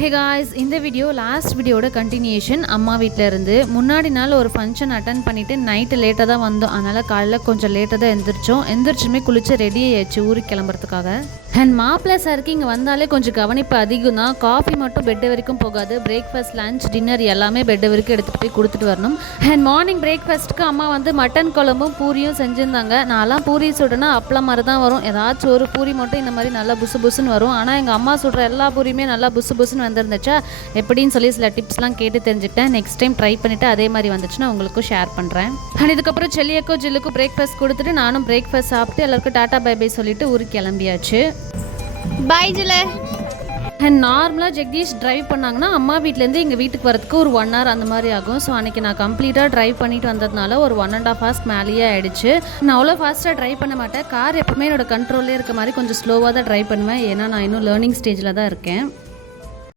ஹே guys இந்த video last வீடியோட continuation அம்மா வீட்டில் இருந்து. முன்னாடி நாள் ஒரு ஃபங்க்ஷன் அட்டன் பண்ணிவிட்டு நைட்டு லேட்டாக தான் வந்தோம். அதனால் காலைல கொஞ்சம் லேட்டாக தான் எந்திரிச்சோம். எந்திரிச்சுமே குளிச்சு ரெடி ஆயிடுச்சு ஊருக்கு கிளம்புறதுக்காக. அண்ட் மாப்பிள்ளை சாருக்கு இங்கே வந்தாலே கொஞ்சம் கவனிப்பு அதிகம் தான். காஃபி மட்டும் பெட்டு வரைக்கும் போகாது. பிரேக்ஃபாஸ்ட் லஞ்ச் டின்னர் எல்லாமே பெட்டு வரைக்கும் எடுத்துகிட்டு போய் கொடுத்துட்டு வரணும். அண்ட் மார்னிங் பிரேக்ஃபாஸ்ட்டுக்கு அம்மா வந்து மட்டன் குழம்பும் பூரியும் செஞ்சுருந்தாங்க. நான்லாம் பூரி சுடுனா அப்பளம் மாதிரி தான் வரும். ஏதாச்சும் ஒரு பூரி மட்டும் இந்த மாதிரி நல்லா புசு புசுன்னு வரும். ஆனால் எங்கள் அம்மா சுடுற எல்லா பூரியுமே நல்லா புசு புசுன்னு வந்துருந்துச்சா எப்படின்னு சொல்லி சில டிப்ஸ்லாம் கேட்டு தெரிஞ்சுக்கிட்டேன். நெக்ஸ்ட் டைம் ட்ரை பண்ணிவிட்டு அதே மாதிரி வந்துச்சுன்னா உங்களுக்கும் ஷேர் பண்ணுறேன் அண்ட் இதுக்கப்புறம் செல்லியக்கோ ஜில்லுக்கும் பிரேக்ஃபாஸ்ட் கொடுத்துட்டு நானும் பிரேக்ஃபாஸ்ட் சாப்பிட்டு எல்லாருக்கும் டாட்டா பை பை சொல்லிட்டு ஊருக்கு கிளம்பியாச்சு. பாய் ஜில அண்ட் நார்மலாக ஜெகதீஷ் டிரைவ் பண்ணாங்கன்னா அம்மா வீட்டிலேருந்து எங்கள் வீட்டுக்கு வரதுக்கு ஒரு ஒன் ஹவர் அந்த மாதிரி ஆகும். ஸோ அன்றைக்கி நான் கம்ப்ளீட்டாக டிரைவ் பண்ணிட்டு வந்ததுனால ஒரு ஒன் அண்ட் ஆஃப் ஹவர்ஸ் மேலேயே ஆயிடுச்சு. நான் அவ்வளோ ஃபாஸ்ட்டாக டிரைவ் பண்ண மாட்டேன். கார் எப்பவுமே என்னோட கண்ட்ரோல்லே இருக்க மாதிரி கொஞ்சம் ஸ்லோவாக தான் டிரைவ் பண்ணுவேன். ஏன்னா நான் இன்னும் லேர்னிங் ஸ்டேஜில் தான் இருக்கேன்.